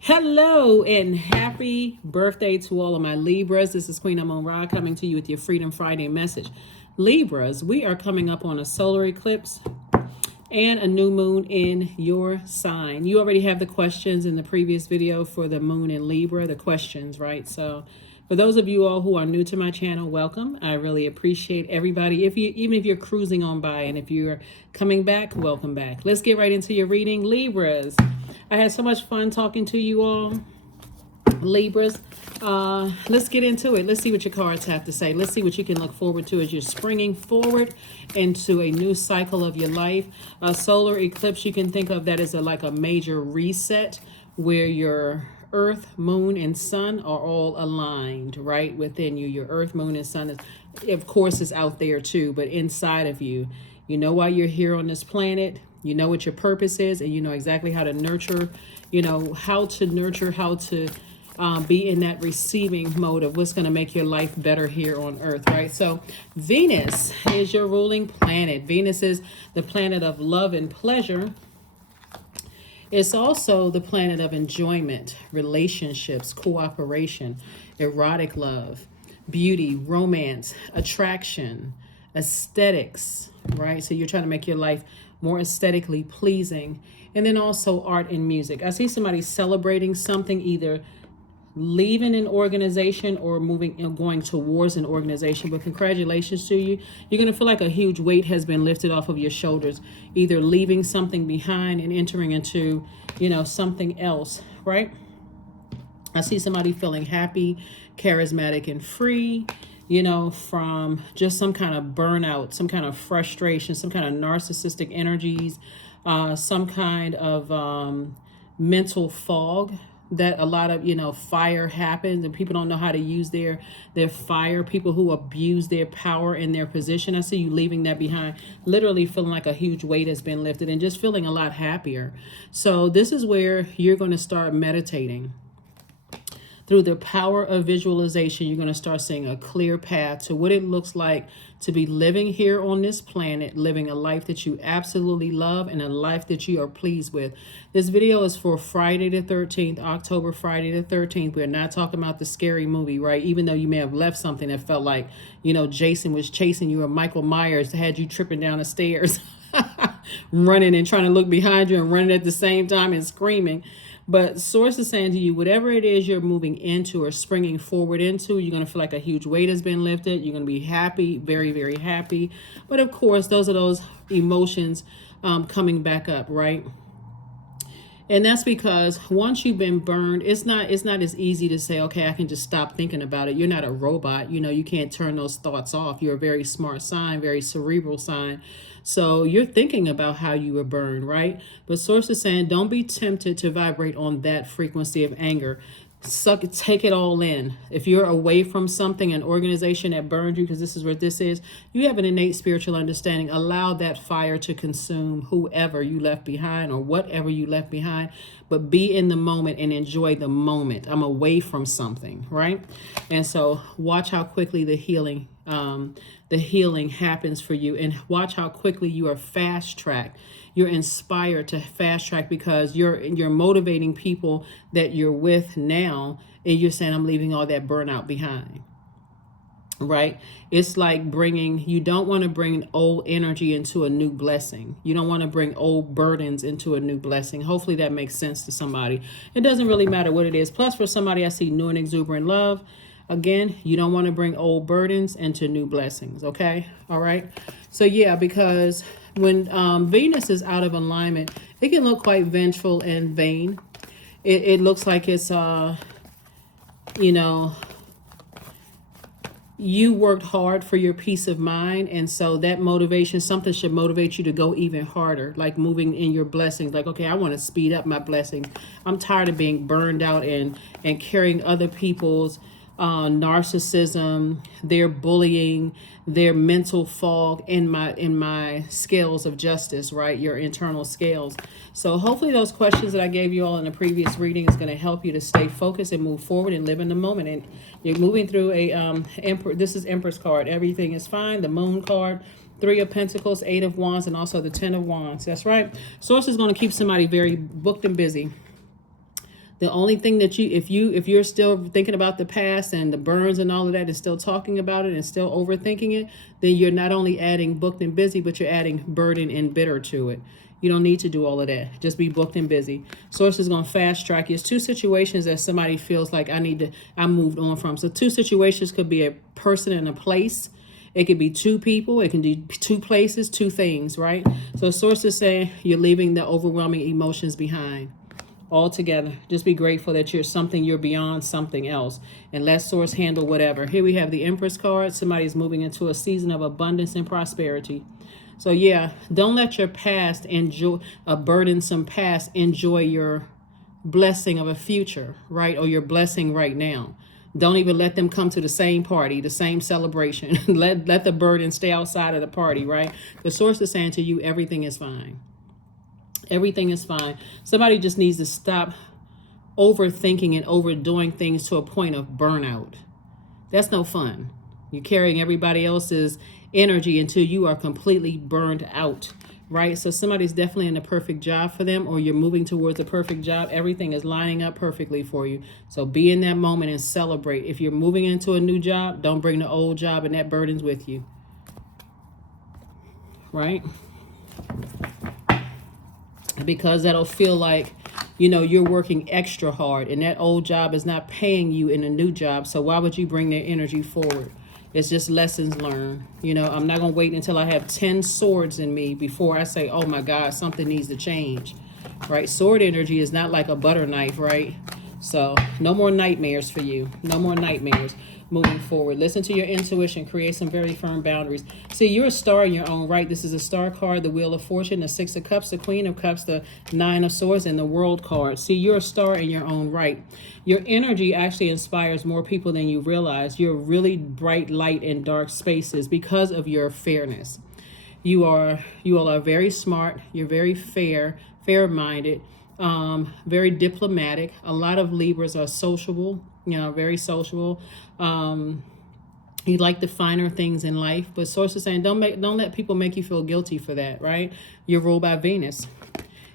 Hello and happy birthday to all of my Libras. This is Queen Amun Ra coming to you with your Freedom Friday message. Libras, we are coming up on a solar eclipse and a new moon in your sign. You already have the questions in the previous video for the moon in Libra, the questions, right? So for those of you all who are new to my channel, welcome. I really appreciate everybody. Even if you're cruising on by, and if you're coming back, welcome back. Let's get right into your reading. Libras, I had so much fun talking to you all. Libras, let's get into it. Let's see what your cards have to say. Let's see what you can look forward to as you're springing forward into a new cycle of your life. A solar eclipse, you can think of that as like a major reset where your earth, moon, and sun are all aligned right within you. Your earth, moon, and sun is, of course, is out there too, but inside of you. You know why you're here on this planet. You know what your purpose is, and you know exactly how to nurture, how to nurture, how to be in that receiving mode of what's going to make your life better here on earth, right? So Venus is your ruling planet. Venus is the planet of love and pleasure. It's also the planet of enjoyment, relationships, cooperation, erotic love, beauty, romance, attraction, aesthetics, right? So you're trying to make your life more aesthetically pleasing. And then also art and music. I see somebody celebrating something, either leaving an organization or moving, going towards an organization. But congratulations to you. You're going to feel like a huge weight has been lifted off of your shoulders, either leaving something behind and entering into, something else, right? I see somebody feeling happy, charismatic, and free, from just some kind of burnout, some kind of frustration, some kind of narcissistic energies, some kind of mental fog that a lot of, fire happens and people don't know how to use their fire. People who abuse their power and their position. I see you leaving that behind, literally feeling like a huge weight has been lifted and just feeling a lot happier. So this is where you're going to start meditating. Through the power of visualization, you're going to start seeing a clear path to what it looks like to be living here on this planet, living a life that you absolutely love and a life that you are pleased with. This video is for Friday the 13th, October, Friday the 13th. We're not talking about the scary movie, right? Even though you may have left something that felt like, Jason was chasing you, or Michael Myers had you tripping down the stairs, running and trying to look behind you and running at the same time and screaming. But source is saying to you, whatever it is you're moving into or springing forward into, you're going to feel like a huge weight has been lifted. You're going to be happy, very, very happy. But of course, those are those emotions coming back up, right? And that's because once you've been burned, it's not as easy to say, okay, I can just stop thinking about it. You're not a robot. You can't turn those thoughts off. You're a very smart sign, very cerebral sign. So you're thinking about how you were burned, right? But source is saying, don't be tempted to vibrate on that frequency of anger. Take it all in. If you're away from something, an organization that burned you, because this is what this is, you have an innate spiritual understanding. Allow that fire to consume whoever you left behind or whatever you left behind, but be in the moment and enjoy the moment. I'm away from something, right? And so watch how quickly the healing happens for you, and watch how quickly you are fast-tracked. You're inspired to fast track because you're motivating people that you're with now, and you're saying, I'm leaving all that burnout behind, right? It's like you don't want to bring old energy into a new blessing. You don't want to bring old burdens into a new blessing. Hopefully that makes sense to somebody. It doesn't really matter what it is. Plus, for somebody, I see new and exuberant love. Again, you don't want to bring old burdens into new blessings, okay? All right? So, yeah, because when Venus is out of alignment, it can look quite vengeful and vain. It looks like it's, you worked hard for your peace of mind, and so that motivation, something should motivate you to go even harder, like moving in your blessings. Like, okay, I want to speed up my blessings. I'm tired of being burned out and carrying other people's narcissism, their bullying, their mental fog in my scales of justice, right? Your internal scales. So hopefully those questions that I gave you all in the previous reading is going to help you to stay focused and move forward and live in the moment. And you're moving through this is Empress card. Everything is fine. The Moon card, Three of Pentacles, Eight of Wands, and also the Ten of Wands. That's right. Source is going to keep somebody very booked and busy. The only thing that if you're still thinking about the past and the burns and all of that and still talking about it and still overthinking it, then you're not only adding booked and busy, but you're adding burden and bitter to it. You don't need to do all of that. Just be booked and busy. Source is going to fast track you. It's two situations that somebody feels like I moved on from. So two situations could be a person and a place. It could be two people. It can be two places, two things, right? So source is saying you're leaving the overwhelming emotions behind altogether. Just be grateful that you're beyond something else, and let source handle whatever. Here we have the Empress card. Somebody's moving into a season of abundance and prosperity. So yeah, don't let your past enjoy a burdensome past enjoy your blessing of a future, right? Or your blessing right now. Don't even let them come to the same party, the same celebration. let the burden stay outside of the party, right? The source is saying to you, everything is fine. Everything is fine. Somebody just needs to stop overthinking and overdoing things to a point of burnout. That's no fun. You're carrying everybody else's energy until you are completely burned out, right? So somebody's definitely in the perfect job for them, or you're moving towards a perfect job. Everything is lining up perfectly for you. So be in that moment and celebrate. If you're moving into a new job, don't bring the old job and that burden's with you, right? Because that'll feel like, you're working extra hard and that old job is not paying you in a new job. So why would you bring their energy forward? It's just lessons learned. I'm not going to wait until I have 10 swords in me before I say, oh my God, something needs to change, right? Sword energy is not like a butter knife, right? So no more nightmares for you. No more nightmares moving forward. Listen to your intuition. Create some very firm boundaries. See, you're a star in your own right. This is a star card, the Wheel of Fortune, the Six of Cups, the Queen of Cups, the Nine of Swords, and the World card. See, you're a star in your own right. Your energy actually inspires more people than you realize. You're really bright light in dark spaces because of your fairness. You all are very smart. You're very fair-minded, very diplomatic. A lot of Libras are sociable, very sociable. You like the finer things in life, but source is saying don't let people make you feel guilty for that, right? You're ruled by Venus.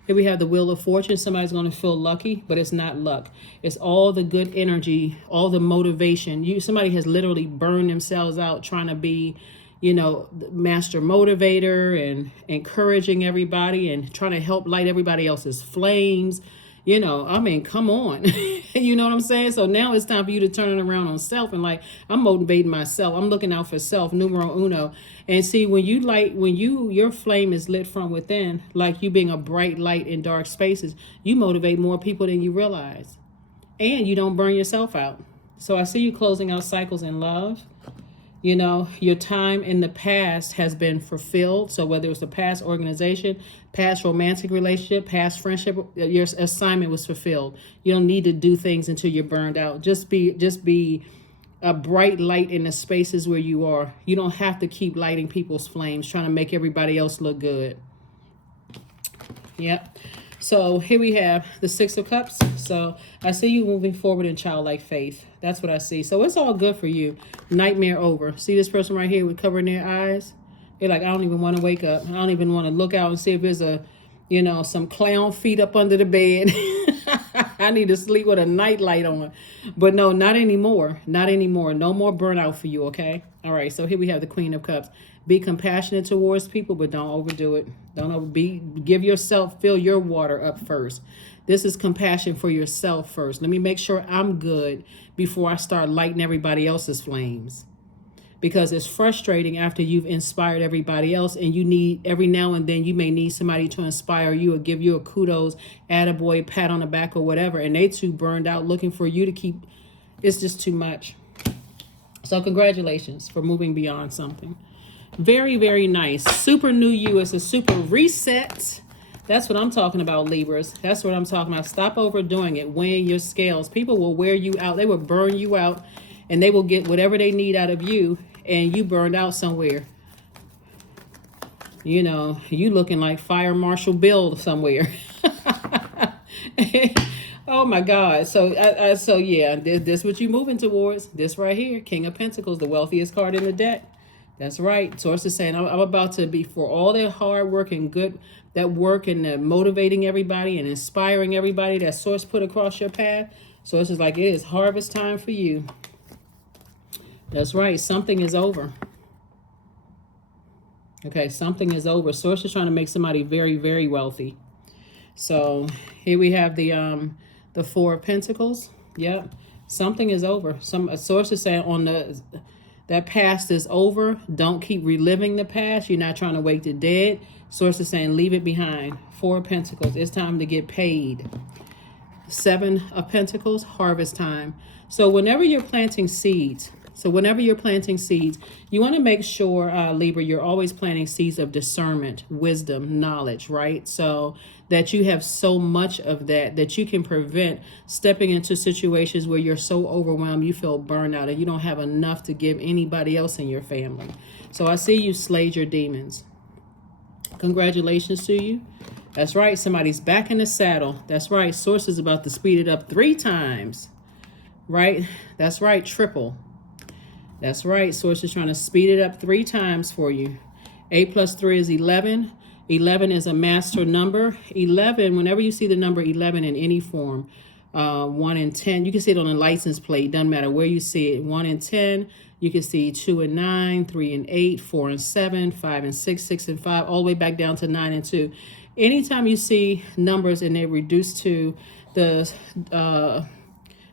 Here we have the Wheel of Fortune. Somebody's going to feel lucky, but it's not luck. It's all the good energy, all the motivation. Somebody has literally burned themselves out trying to be, the master motivator and encouraging everybody and trying to help light everybody else's flames. Come on. You know what I'm saying? So now it's time for you to turn it around on self and I'm motivating myself. I'm looking out for self, numero uno. And see, when your flame is lit from within, like you being a bright light in dark spaces, you motivate more people than you realize. And you don't burn yourself out. So I see you closing out cycles in love. Your time in the past has been fulfilled. So whether it's a past organization, past romantic relationship, past friendship, your assignment was fulfilled. You don't need to do things until you're burned out. Just be a bright light in the spaces where you are. You don't have to keep lighting people's flames, trying to make everybody else look good. Yep. So here we have the Six of Cups. So I see you moving forward in childlike faith. That's what I see. So it's all good for you. Nightmare over. See this person right here with covering their eyes? They're like, I don't even want to wake up. I don't even want to look out and see if there's some clown feet up under the bed. I need to sleep with a nightlight on. But no, not anymore. Not anymore. No more burnout for you, okay? All right, so here we have the Queen of Cups. Be compassionate towards people, but don't overdo it. Give yourself, fill your water up first. This is compassion for yourself first. Let me make sure I'm good before I start lighting everybody else's flames. Because it's frustrating after you've inspired everybody else, and you need, every now and then you may need somebody to inspire you or give you a kudos, attaboy, pat on the back or whatever, and they too burned out looking for you to keep. It's just too much. So congratulations for moving beyond something. Very, very nice. Super new you. It's a super reset. That's what I'm talking about, Libras. That's what I'm talking about. Stop overdoing it. Weighing your scales. People will wear you out. They will burn you out, and they will get whatever they need out of you, and you burned out somewhere. You looking like Fire Marshal Bill somewhere. Oh my God. So yeah, this what you moving towards. This right here, King of Pentacles, the wealthiest card in the deck. That's right. Source is saying, I'm about to be, for all that hard work and good, that work and motivating everybody and inspiring everybody that Source put across your path. Source is like, it is harvest time for you. That's right. Something is over. Okay, something is over. Source is trying to make somebody very, very wealthy. So here we have the Four of Pentacles. Yep. Something is over. A source is saying that past is over. Don't keep reliving the past. You're not trying to wake the dead. Source is saying leave it behind. Four of Pentacles. It's time to get paid. Seven of Pentacles. Harvest time. So whenever you're planting seeds, you want to make sure, Libra, you're always planting seeds of discernment, wisdom, knowledge, right? So that you have so much of that you can prevent stepping into situations where you're so overwhelmed, you feel burned out, and you don't have enough to give anybody else in your family. So I see you slayed your demons. Congratulations to you. That's right. Somebody's back in the saddle. That's right. Source is about to speed it up 3 times. Right? That's right. Triple. That's right. Source is trying to speed it up 3 times for you. 8 plus 3 is 11. 11 is a master number. 11, whenever you see the number 11 in any form, 1 and 10, you can see it on a license plate. Doesn't matter where you see it. 1 and 10, you can see 2 and 9, 3 and 8, 4 and 7, 5 and 6, 6 and 5, all the way back down to 9 and 2. Anytime you see numbers and they reduce to the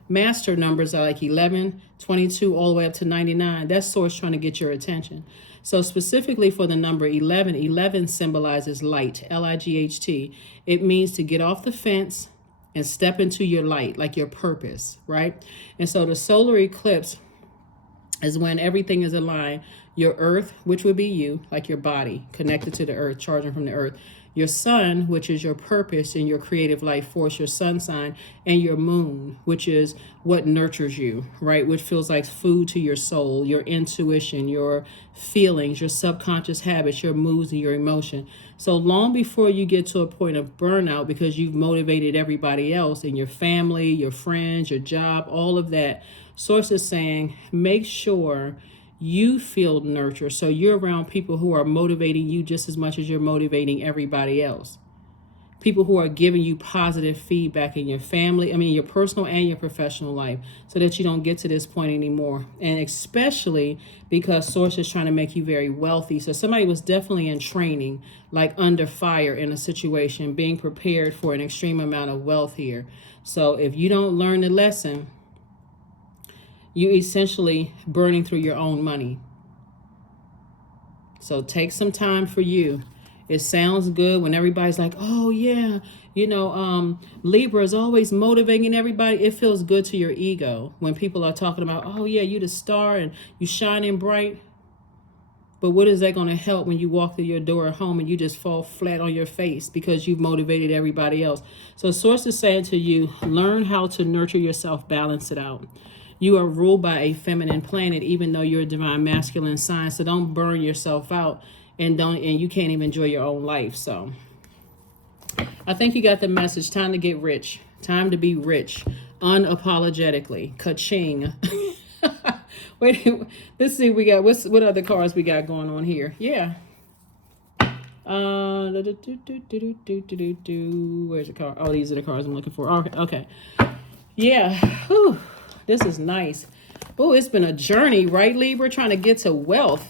master numbers are like 11, 22, all the way up to 99. That's Source trying to get your attention. So specifically for the number 11, 11 symbolizes light, L-I-G-H-T. It means to get off the fence and step into your light, like your purpose, right? And so the solar eclipse is when everything is aligned. Your earth, which would be you, like your body, connected to the earth, charging from the earth. Your sun, which is your purpose and your creative life force, your sun sign, and your moon, which is what nurtures you, right? Which feels like food to your soul, your intuition, your feelings, your subconscious habits, your moods, and your emotion. So long before you get to a point of burnout because you've motivated everybody else in your family, your friends, your job, all of that, Source is saying, make sure you feel nurtured. So you're around people who are motivating you just as much as you're motivating everybody else. People who are giving you positive feedback in your family, your personal and your professional life, so that you don't get to this point anymore. And especially because Source is trying to make you very wealthy. So somebody was definitely in training, like under fire in a situation, being prepared for an extreme amount of wealth here. So if you don't learn the lesson, you essentially burning through your own money. So take some time for you. It sounds good when everybody's like, oh yeah, Libra is always motivating everybody. It feels good to your ego when people are talking about, oh yeah, you the star and you shining bright. But what is that going to help when you walk through your door at home and you just fall flat on your face because you've motivated everybody else? So Source is saying to you, learn how to nurture yourself, balance it out. You are ruled by a feminine planet, even though you're a divine masculine sign. So don't burn yourself out and you can't even enjoy your own life. So I think you got the message. Time to get rich. Time to be rich. Unapologetically. Ka-ching. Wait, let's see. What other cards we got going on here? Yeah. Where's the card? Oh, these are the cards I'm looking for. Okay. Yeah. Whew. This is nice. Oh, it's been a journey, right, Libra? Trying to get to wealth.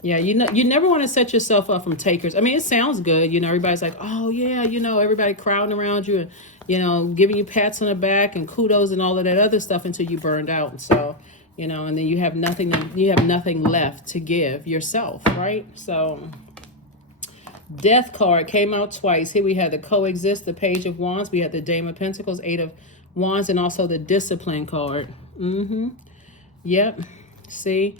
Yeah, you never want to set yourself up from takers. It sounds good. Everybody's like, oh, yeah, everybody crowding around you and, giving you pats on the back and kudos and all of that other stuff until you burned out. And so, and then you have nothing left to give yourself, right? So Death card came out twice. Here we had the Coexist, the Page of Wands. We had the Dame of Pentacles, 8 of Wands, and also the Discipline card. Yep. See?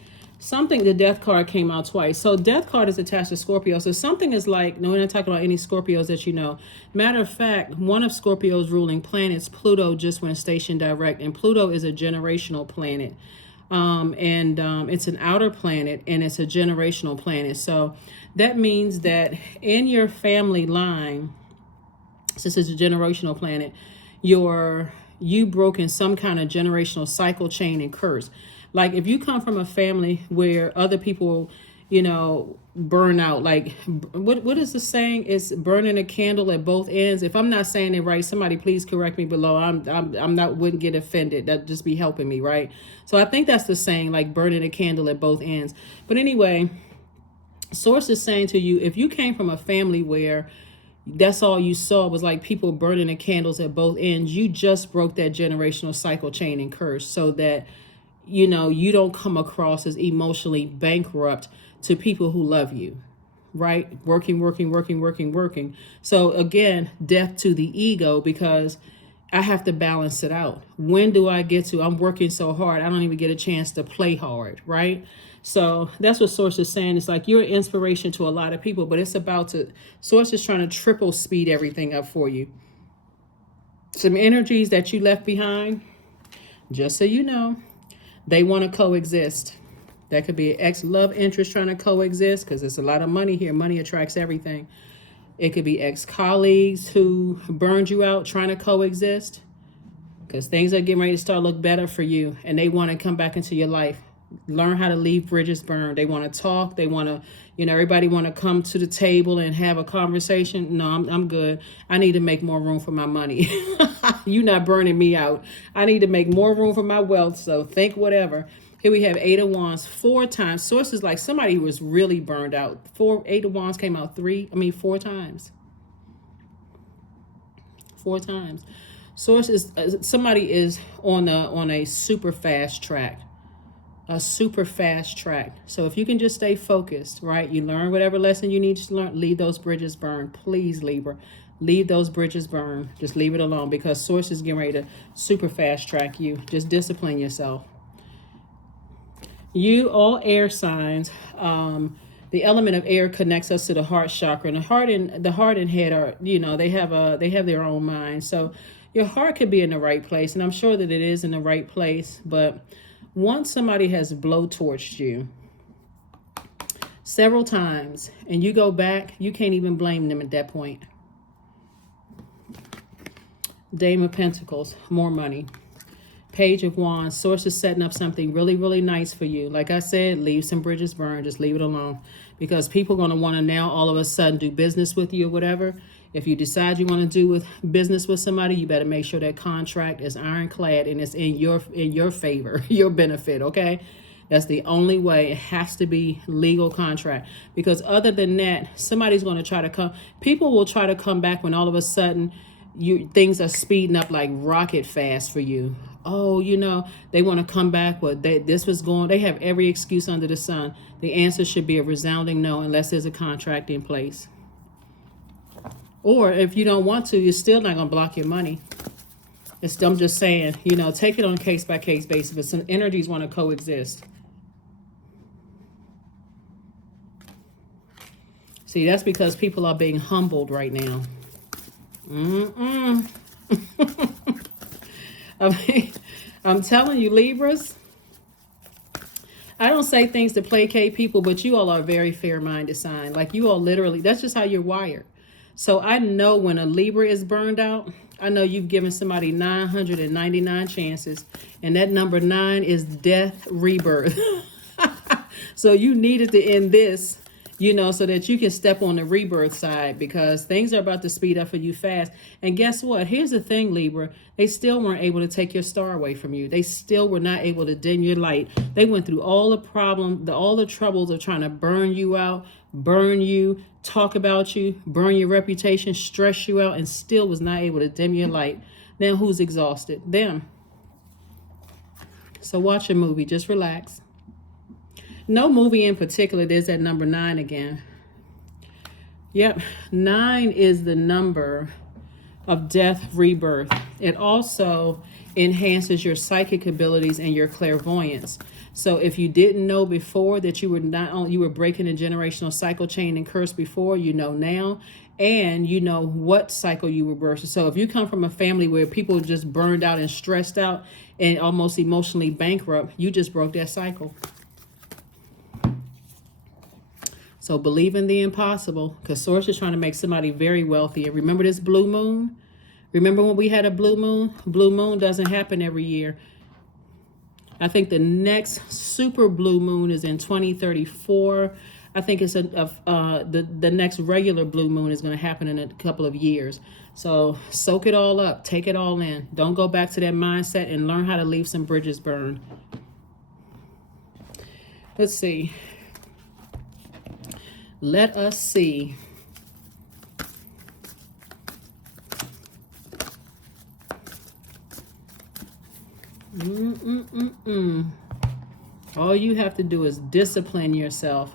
The Death card came out twice. So Death card is attached to Scorpio. So something is like, no, we're not talking about any Scorpios that you know. Matter of fact, one of Scorpio's ruling planets, Pluto, just went station direct. And Pluto is a generational planet. It's an outer planet and it's a generational planet. So that means that in your family line, since it's a generational planet, you've broken some kind of generational cycle, chain, and curse. Like if you come from a family where other people, you know, burn out, like what is the saying? It's burning a candle at both ends. If I'm not saying it right, somebody please correct me below. I'm not, wouldn't get offended. That'd just be helping me, right? So I think that's the saying, like burning a candle at both ends. But anyway, Source is saying to you, if you came from a family where that's all you saw was like people burning the candles at both ends, you just broke that generational cycle, chain, and curse, so that, you know, you don't come across as emotionally bankrupt to people who love you, right? Working. So again, death to the ego, because I have to balance it out. When do I get to, I'm working so hard, I don't even get a chance to play hard, right? So that's what Source is saying. It's like you're an inspiration to a lot of people, but it's about to, Source is trying to triple speed everything up for you. Some energies that you left behind, just so you know, they want to coexist. That could be an ex-love interest trying to coexist, because there's a lot of money here. Money attracts everything. It could be ex-colleagues who burned you out trying to coexist, because things are getting ready to start look better for you, and they want to come back into your life. Learn how to leave bridges burned. They want to talk. They want to, you know, everybody want to come to the table and have a conversation. No, I'm good. I need to make more room for my money. You not burning me out. I need to make more room for my wealth. So think whatever. Here we have 8 of Wands 4 times. Source is like somebody who was really burned out. 8 of Wands came out 4 times. 4 times. Source is somebody is on a super fast track. A super fast track. So if you can just stay focused, right? You learn whatever lesson you need to learn. Leave those bridges burn. Please, Libra. Leave those bridges burn. Just leave it alone, because Source is getting ready to super fast track you. Just discipline yourself. You, all air signs, the element of air connects us to the heart chakra, and the heart and head are, you know, they have their own mind. So your heart could be in the right place, and I'm sure that it is in the right place. But once somebody has blowtorched you several times and you go back, you can't even blame them at that point. Dame of Pentacles, more money. Page of Wands, Source is setting up something really, really nice for you. Like I said, leave some bridges burned. Just leave it alone, because people are going to want to now all of a sudden do business with you or whatever. If you decide you want to do business with somebody, you better make sure that contract is ironclad and it's in your favor, your benefit, okay? That's the only way. It has to be legal contract, because other than that, somebody's going to try to come. People will try to come back when all of a sudden things are speeding up like rocket fast for you. Oh, you know, they want to come back. Well, they have every excuse under the sun. The answer should be a resounding no, unless there's a contract in place. Or if you don't want to, you're still not going to block your money. I'm just saying, you know, take it on a case-by-case basis, but some energies want to coexist. See, that's because people are being humbled right now. I mean, I'm telling you, Libras, I don't say things to placate people, but you all are a very fair-minded sign. Like, you all literally, that's just how you're wired. So I know when a Libra is burned out, I know you've given somebody 999 chances, and that number 9 is death, rebirth. So you needed to end this, you know, so that you can step on the rebirth side, because things are about to speed up for you fast. And guess what? Here's the thing, Libra. They still weren't able to take your star away from you. They still were not able to dim your light. They went through all the all the troubles of trying to burn you out, burn you, talk about you, burn your reputation, stress you out, and still was not able to dim your light. Now who's exhausted? Them. So watch a movie. Just relax. No movie in particular. There's that number 9 again. Yep. 9 is the number of death, rebirth. It also enhances your psychic abilities and your clairvoyance. So if you didn't know before that you were breaking a generational cycle, chain, and curse before, you know now, and you know what cycle you were bursting. So if you come from a family where people just burned out and stressed out and almost emotionally bankrupt, you just broke that cycle. So believe in the impossible, because Source is trying to make somebody very wealthy. And remember this blue moon? Remember when we had a blue moon? Blue moon doesn't happen every year. I think the next super blue moon is in 2034. I think it's the next regular blue moon is going to happen in a couple of years. So soak it all up. Take it all in. Don't go back to that mindset and learn how to leave some bridges burned. Let's see. Let us see. All you have to do is discipline yourself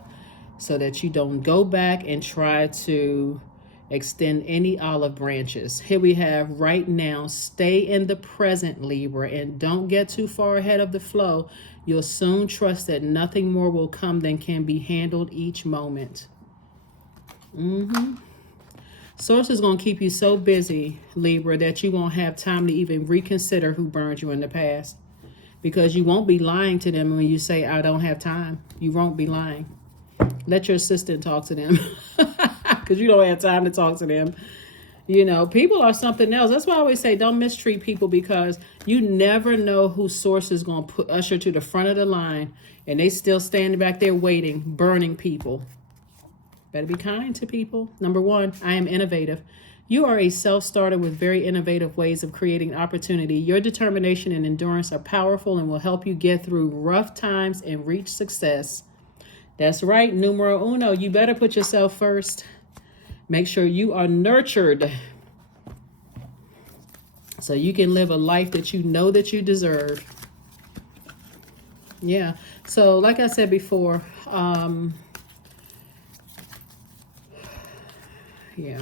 so that you don't go back and try to extend any olive branches. Here we have right now, stay in the present, Libra, and don't get too far ahead of the flow. You'll soon trust that nothing more will come than can be handled each moment. Source is going to keep you so busy, Libra, that you won't have time to even reconsider who burned you in the past. Because you won't be lying to them when you say, I don't have time. You won't be lying. Let your assistant talk to them. Because you don't have time to talk to them. You know, people are something else. That's why I always say don't mistreat people, because you never know who source is going to usher to the front of the line. And they still standing back there waiting, burning people. Better be kind to people. Number one, I am innovative. You are a self-starter with very innovative ways of creating opportunity. Your determination and endurance are powerful and will help you get through rough times and reach success. That's right, numero uno. You better put yourself first. Make sure you are nurtured so you can live a life that you know that you deserve. Yeah. So like I said before, yeah.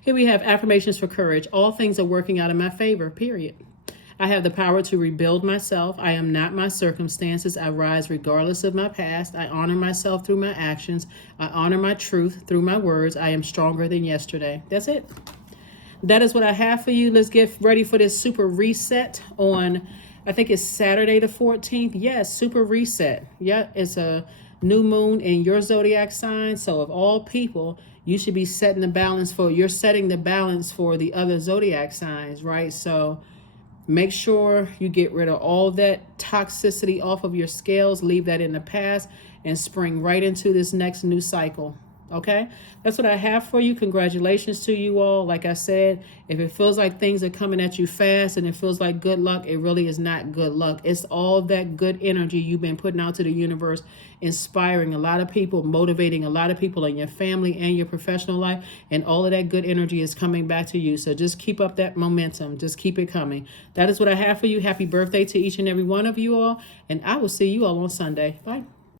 Here we have affirmations for courage. All things are working out in my favor, period. I have the power to rebuild myself. I am not my circumstances. I rise regardless of my past. I honor myself through my actions. I honor my truth through my words. I am stronger than yesterday. That's it. That is what I have for you. Let's get ready for this super reset on, I think it's Saturday the 14th. Yes, super reset. Yeah, it's a new moon in your zodiac sign. So of all people, you should be setting the balance for, you're setting the balance for the other zodiac signs, right? So make sure you get rid of all that toxicity off of your scales, leave that in the past, and spring right into this next new cycle. Okay, that's what I have for you. Congratulations to you all. Like I said, if it feels like things are coming at you fast and it feels like good luck, it really is not good luck. It's all that good energy you've been putting out to the universe, inspiring a lot of people, motivating a lot of people in your family and your professional life, and all of that good energy is coming back to you. So just keep up that momentum. Just keep it coming. That is what I have for you. Happy birthday to each and every one of you all, and I will see you all on Sunday. Bye.